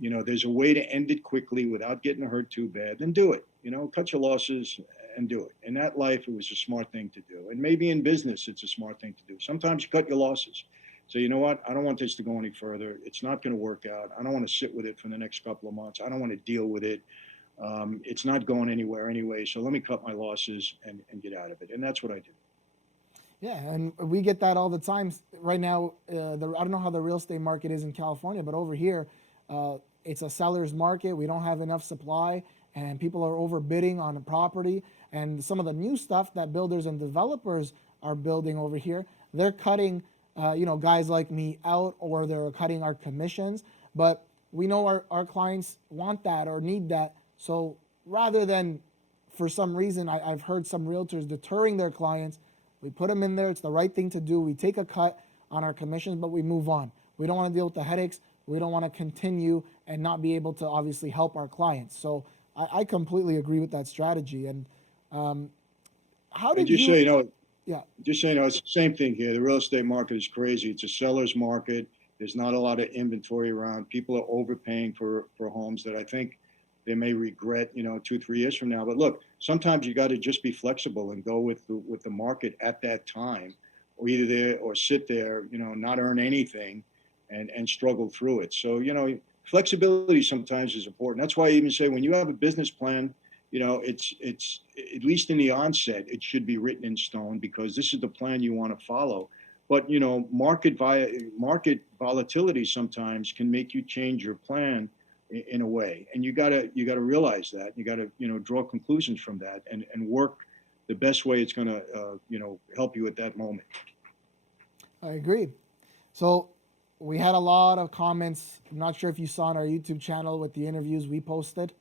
there's a way to end it quickly without getting hurt too bad, then do it, cut your losses and do it. In that life, it was a smart thing to do. And maybe in business, it's a smart thing to do. Sometimes you cut your losses. So you know what? I don't want this to go any further. It's not going to work out. I don't want to sit with it for the next couple of months. I don't want to deal with it. It's not going anywhere anyway. So let me cut my losses and get out of it. And that's what I do. Yeah, and we get that all the time. Right now, I don't know how the real estate market is in California, but over here, it's a seller's market. We don't have enough supply, and people are overbidding on a property. And some of the new stuff that builders and developers are building over here, they're cutting, guys like me out, or they're cutting our commissions. But we know our clients want that or need that. So rather than, for some reason, I've heard some realtors deterring their clients, we put them in there. It's the right thing to do. We take a cut on our commissions, but we move on. We don't want to deal with the headaches. We don't want to continue and not be able to obviously help our clients. So I completely agree with that strategy. And how did just you? So you know, Yeah. Just so you know, it's the same thing here. The real estate market is crazy. It's a seller's market. There's not a lot of inventory around. People are overpaying for homes that I think they may regret, 2-3 years from now. But look, sometimes you got to just be flexible and go with the market at that time, or either there or sit there, not earn anything and struggle through it. So, flexibility sometimes is important. That's why I even say when you have a business plan, it's at least in the onset, it should be written in stone because this is the plan you want to follow. But, market volatility sometimes can make you change your plan in a way, and you gotta realize that. You gotta draw conclusions from that and work the best way it's gonna help you at that moment. I agree. So we had a lot of comments. I'm not sure if you saw on our YouTube channel with the interviews we posted,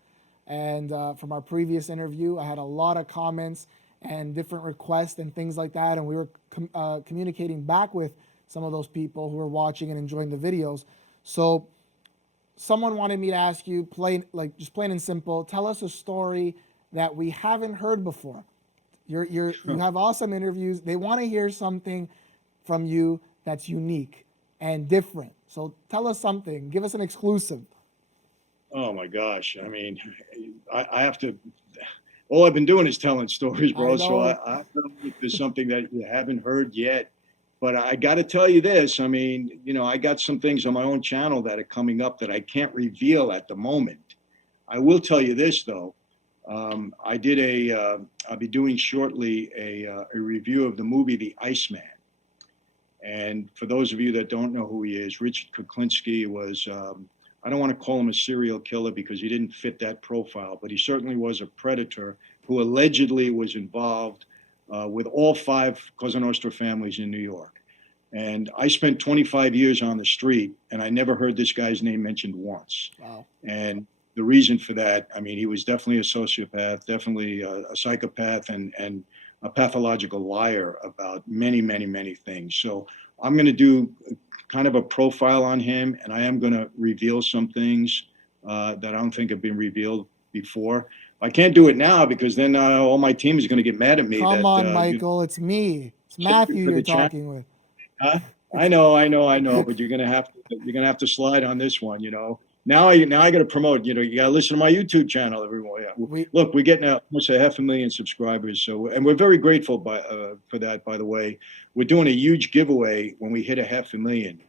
and from our previous interview, I had a lot of comments and different requests and things like that, and we were communicating back with some of those people who were watching and enjoying the videos. So someone wanted me to ask you, just plain and simple, tell us a story that we haven't heard before. You have awesome interviews. They want to hear something from you that's unique and different. So tell us something. Give us an exclusive. Oh my gosh! I mean, I have to. All I've been doing is telling stories, bro. So I don't know if there's something that you haven't heard yet. But I got to tell you this. I mean, I got some things on my own channel that are coming up that I can't reveal at the moment. I will tell you this, though. I'll be doing shortly a review of the movie The Iceman. And for those of you that don't know who he is, �Richard 𝐾𝐿 was, I don't want to call him a serial killer because he didn't fit that profile, but he certainly was a predator who allegedly was involved with all 5 Cosa Nostra families in New York. And I spent 25 years on the street, and I never heard this guy's name mentioned once. Wow. And the reason for that, I mean, he was definitely a sociopath, definitely a psychopath, and a pathological liar about many, many, many things. So I'm going to do kind of a profile on him, and I am going to reveal some things that I don't think have been revealed before. I can't do it now because then all my team is going to get mad at me. Come on, Michael. It's me. It's Matthew you're talking with. Huh? I know, but you're gonna have to slide on this one. Now I got to promote. You got to listen to my YouTube channel, everyone. Yeah. Look, we're getting almost 500,000 subscribers. So, and we're very grateful for that. By the way, we're doing a huge giveaway when we hit 500,000,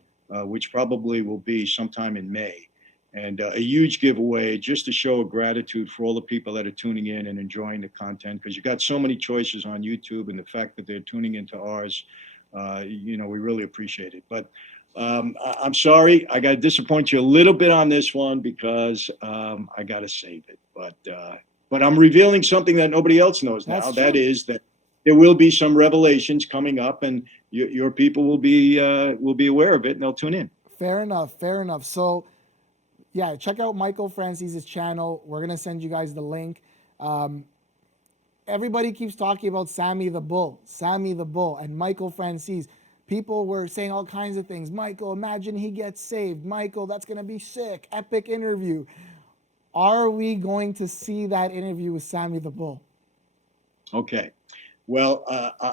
which probably will be sometime in May. And a huge giveaway just to show a gratitude for all the people that are tuning in and enjoying the content, because you got so many choices on YouTube, and the fact that they're tuning into ours, we really appreciate it. But I'm sorry, I got to disappoint you a little bit on this one because I got to save it. But I'm revealing something that nobody else knows now. That is that there will be some revelations coming up, and your people will be aware of it, and they'll tune in. Fair enough. So, yeah, check out Michael Franzese's channel. We're going to send you guys the link. Everybody keeps talking about Sammy the Bull, and Michael Franzese. People were saying all kinds of things. Michael, imagine he gets saved. Michael, that's going to be sick. Epic interview. Are we going to see that interview with Sammy the Bull? Okay. Well,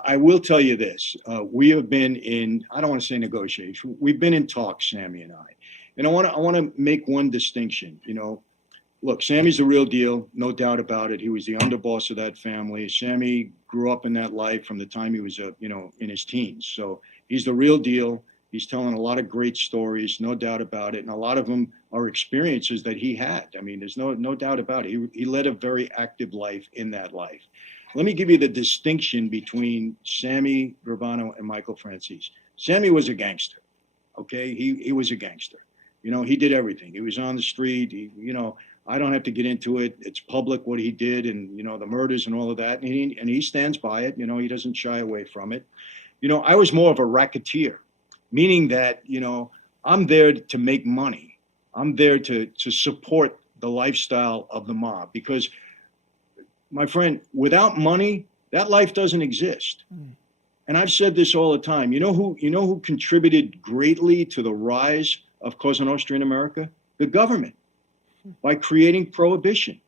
I will tell you this. We have been in, I don't want to say negotiation. We've been in talks, Sammy and I. And I want to make one distinction. look, Sammy's the real deal, no doubt about it. He was the underboss of that family. Sammy grew up in that life from the time he was, in his teens. So he's the real deal. He's telling a lot of great stories, no doubt about it. And a lot of them are experiences that he had. I mean, there's no doubt about it. He led a very active life in that life. Let me give you the distinction between Sammy Gravano and Michael Franzese. Sammy was a gangster, okay? He was a gangster. He did everything. He was on the street. I don't have to get into it. It's public what he did and, the murders and all of that. And he stands by it. He doesn't shy away from it. I was more of a racketeer, meaning that, I'm there to make money. I'm there to support the lifestyle of the mob because, my friend, without money, that life doesn't exist. And I've said this all the time. You know who contributed greatly to the rise of Cosa Nostra in America? The government, by creating prohibition.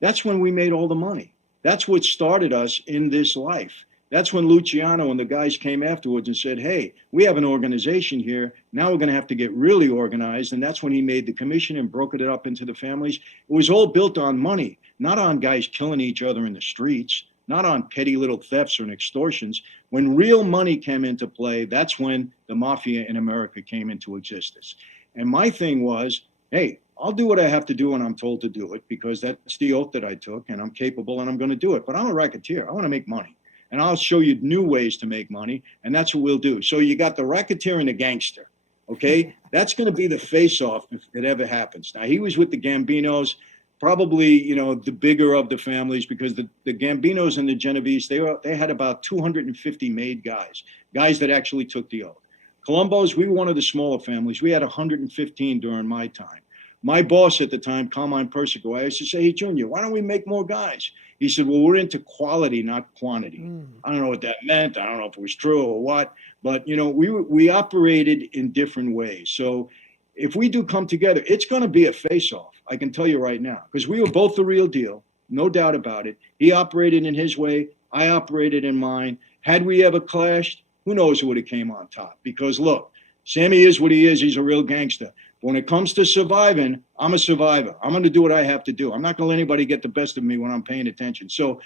That's when we made all the money. That's what started us in this life. That's when Luciano and the guys came afterwards and said, hey, we have an organization here. Now we're going to have to get really organized. And that's when he made the commission and broke it up into the families. It was all built on money, not on guys killing each other in the streets, not on petty little thefts or extortions. When real money came into play, that's when the mafia in America came into existence. And my thing was, hey, I'll do what I have to do when I'm told to do it because that's the oath that I took and I'm capable and I'm going to do it. But I'm a racketeer. I want to make money. And I'll show you new ways to make money. And that's what we'll do. So you got the racketeer and the gangster. Okay. That's going to be the face off if it ever happens. Now he was with the Gambinos, probably, the bigger of the families because the Gambinos and the Genovese, they had about 250 made guys that actually took the oath. Colombos, we were one of the smaller families. We had 115 during my time. My boss at the time, Carmine Persico, I used to say, hey, Junior, why don't we make more guys? He said, well, we're into quality, not quantity. I don't know what that meant. I don't know if it was true or what, but, we operated in different ways. So if we do come together, it's going to be a face-off. I can tell you right now, because we were both the real deal, no doubt about it. He operated in his way. I operated in mine. Had we ever clashed, who knows who would have came on top? Because look, Sammy is what he is. He's a real gangster. When it comes to surviving, I'm a survivor. I'm going to do what I have to do. I'm not going to let anybody get the best of me when I'm paying attention. So,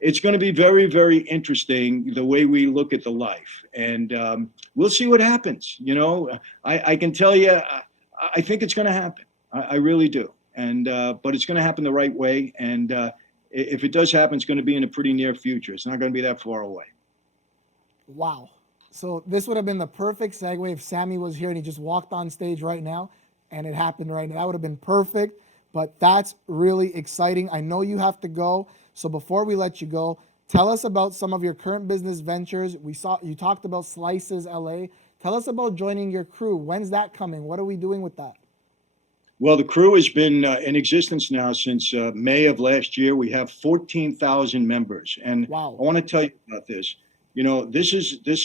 it's going to be very, very interesting the way we look at the life. And we'll see what happens. I can tell you, I think it's going to happen. I really do. And but it's going to happen the right way. And if it does happen, it's going to be in a pretty near future. It's not going to be that far away. Wow. So this would have been the perfect segue if Sammy was here and he just walked on stage right now and it happened right now. That would have been perfect, but that's really exciting. I know you have to go. So before we let you go, tell us about some of your current business ventures. We saw you talked about Slices LA. Tell us about joining your crew. When's that coming? What are we doing with that? Well, the crew has been in existence now since May of last year. We have 14,000 members. And wow. I want to tell you about this. This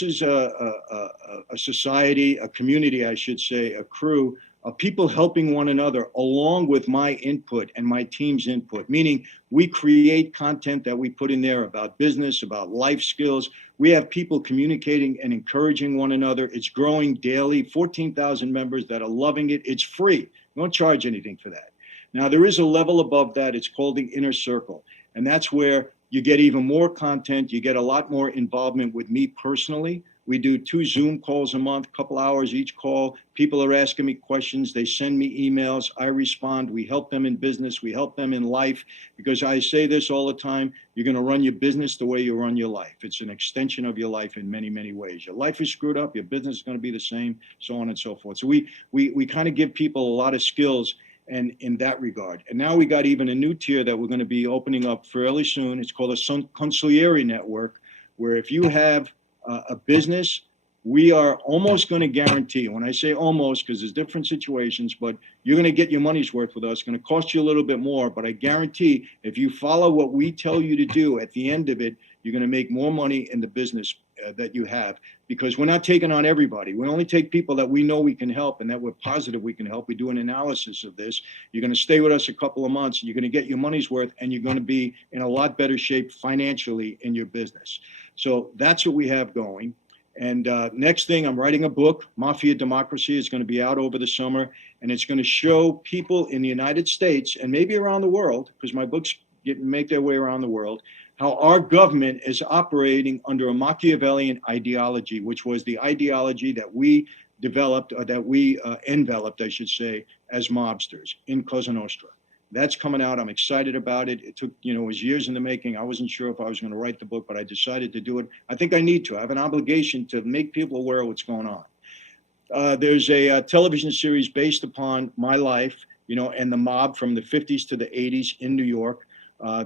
is a society, a community, I should say, a crew of people helping one another along with my input and my team's input, meaning we create content that we put in there about business, about life skills. We have people communicating and encouraging one another. It's growing daily, 14,000 members that are loving it. It's free. We don't charge anything for that. Now, there is a level above that. It's called the inner circle. And that's where you get even more content. You get a lot more involvement with me personally. We do 2 Zoom calls a month, a couple hours each call. People are asking me questions. They send me emails. I respond. We help them in business. We help them in life. Because I say this all the time, you're going to run your business the way you run your life. It's an extension of your life in many, many ways. Your life is screwed up. Your business is going to be the same, so on and so forth. So we kind of give people a lot of skills and in that regard. And now we got even a new tier that we're going to be opening up fairly soon. It's called a Conciliary Network, where if you have a business, we are almost going to guarantee, when I say almost, because there's different situations, but you're going to get your money's worth with us. It's going to cost you a little bit more, but I guarantee if you follow what we tell you to do at the end of it, you're going to make more money in the business that you have, because we're not taking on everybody. We only take people that we know we can help and that we're positive we can help. We do an analysis of this. You're going to stay with us a couple of months. You're going to get your money's worth, and you're going to be in a lot better shape financially in your business. So that's what we have going. And next thing, I'm writing a book, Mafia Democracy. Is going to be out over the summer, and it's going to show people in the United States and maybe around the world, because my books make their way around the world, how our government is operating under a Machiavellian ideology, which was the ideology that we developed, or that we enveloped, I should say, as mobsters in Cosa Nostra. That's coming out. I'm excited about it. It took, it was years in the making. I wasn't sure if I was going to write the book, but I decided to do it. I think I need to. I have an obligation to make people aware of what's going on. There's a television series based upon my life, and the mob from the 50s to the 80s in New York.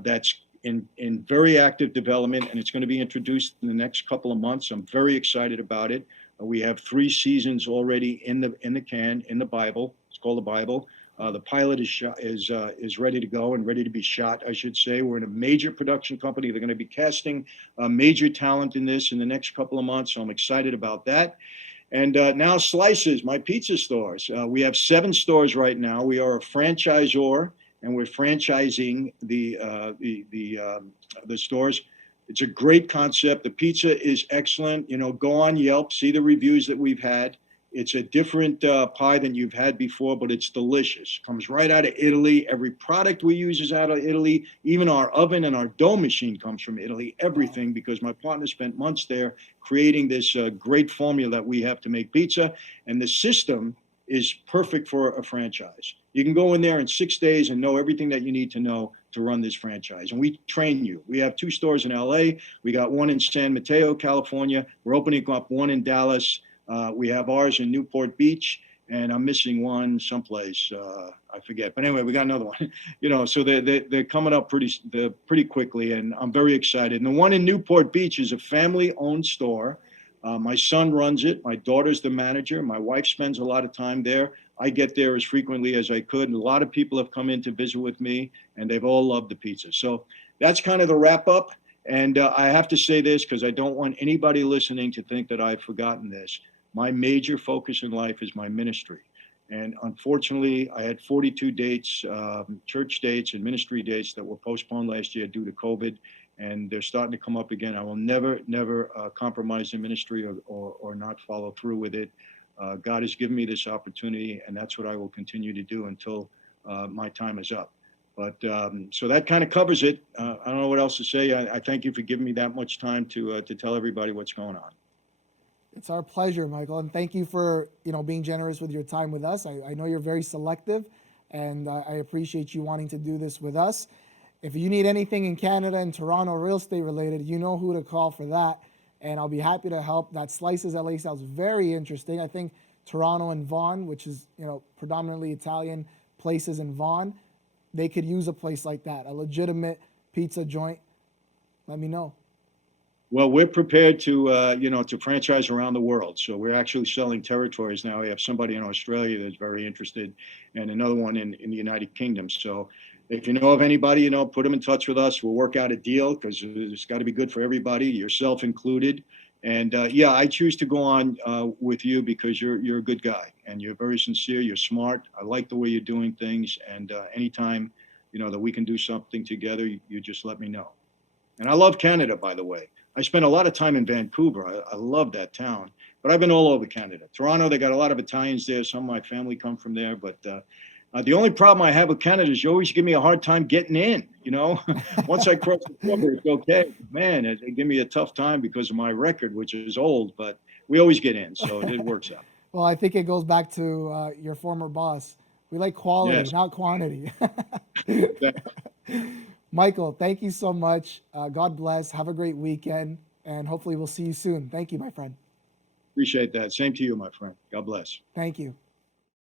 That's in very active development, and it's going to be introduced in the next couple of months. I'm very excited about it. We have 3 seasons already in the can, in the Bible. It's called the Bible. The pilot is ready to go and ready to be shot, I should say. We're in a major production company. They're going to be casting major talent in this in the next couple of months, so I'm excited about that. And now Slices, my pizza stores. We have 7 stores right now. We are a franchisor, and we're franchising the stores. It's a great concept. The pizza is excellent. Go on Yelp, see the reviews that we've had. It's a different pie than you've had before, but it's delicious. Comes right out of Italy. Every product we use is out of Italy. Even our oven and our dough machine comes from Italy. Everything, because my partner spent months there creating this great formula that we have to make pizza. And the system is perfect for a franchise. You can go in there in 6 days and know everything that you need to know to run this franchise. And we train you. We have 2 stores in LA. We got 1 in San Mateo, California. We're opening up 1 in Dallas. We have ours in Newport Beach, and I'm missing one someplace. I forget. But anyway, we got another one. So they're coming up pretty quickly, and I'm very excited. And the one in Newport Beach is a family-owned store. My son runs it. My daughter's the manager. My wife spends a lot of time there. I get there as frequently as I could. And a lot of people have come in to visit with me, and they've all loved the pizza. So that's kind of the wrap up. And I have to say this because I don't want anybody listening to think that I've forgotten this. My major focus in life is my ministry. And unfortunately, I had 42 dates, church dates and ministry dates that were postponed last year due to COVID. And they're starting to come up again. I will never compromise the ministry or not follow through with it. God has given me this opportunity, and that's what I will continue to do until my time is up. But so that kind of covers it. I don't know what else to say. I thank you for giving me that much time to tell everybody what's going on. It's our pleasure, Michael, and thank you for being generous with your time with us. I know you're very selective, and I appreciate you wanting to do this with us. If you need anything in Canada and Toronto real estate related, you know who to call for that, and I'll be happy to help. That Slices LA sounds very interesting. I think Toronto and Vaughan, which is predominantly Italian places in Vaughan, they could use a place like that, a legitimate pizza joint. Let me know. Well, we're prepared to, to franchise around the world. So we're actually selling territories now. We have somebody in Australia that's very interested, and another one in the United Kingdom. So if you know of anybody, put them in touch with us. We'll work out a deal because it's got to be good for everybody, yourself included. And I choose to go on with you because you're a good guy and you're very sincere. You're smart. I like the way you're doing things. And anytime, that we can do something together, you just let me know. And I love Canada, by the way. I spent a lot of time in Vancouver. I love that town, but I've been all over Canada. Toronto, they got a lot of Italians there. Some of my family come from there, but the only problem I have with Canada is you always give me a hard time getting in, Once I cross the border, it's okay. Man, they give me a tough time because of my record, which is old, but we always get in, so it works out. Well, I think it goes back to your former boss. We like quality, Yes. not quantity. Michael, thank you so much. God bless. Have a great weekend, and hopefully we'll see you soon. Thank you, my friend. Appreciate that. Same to you, my friend. God bless. Thank you.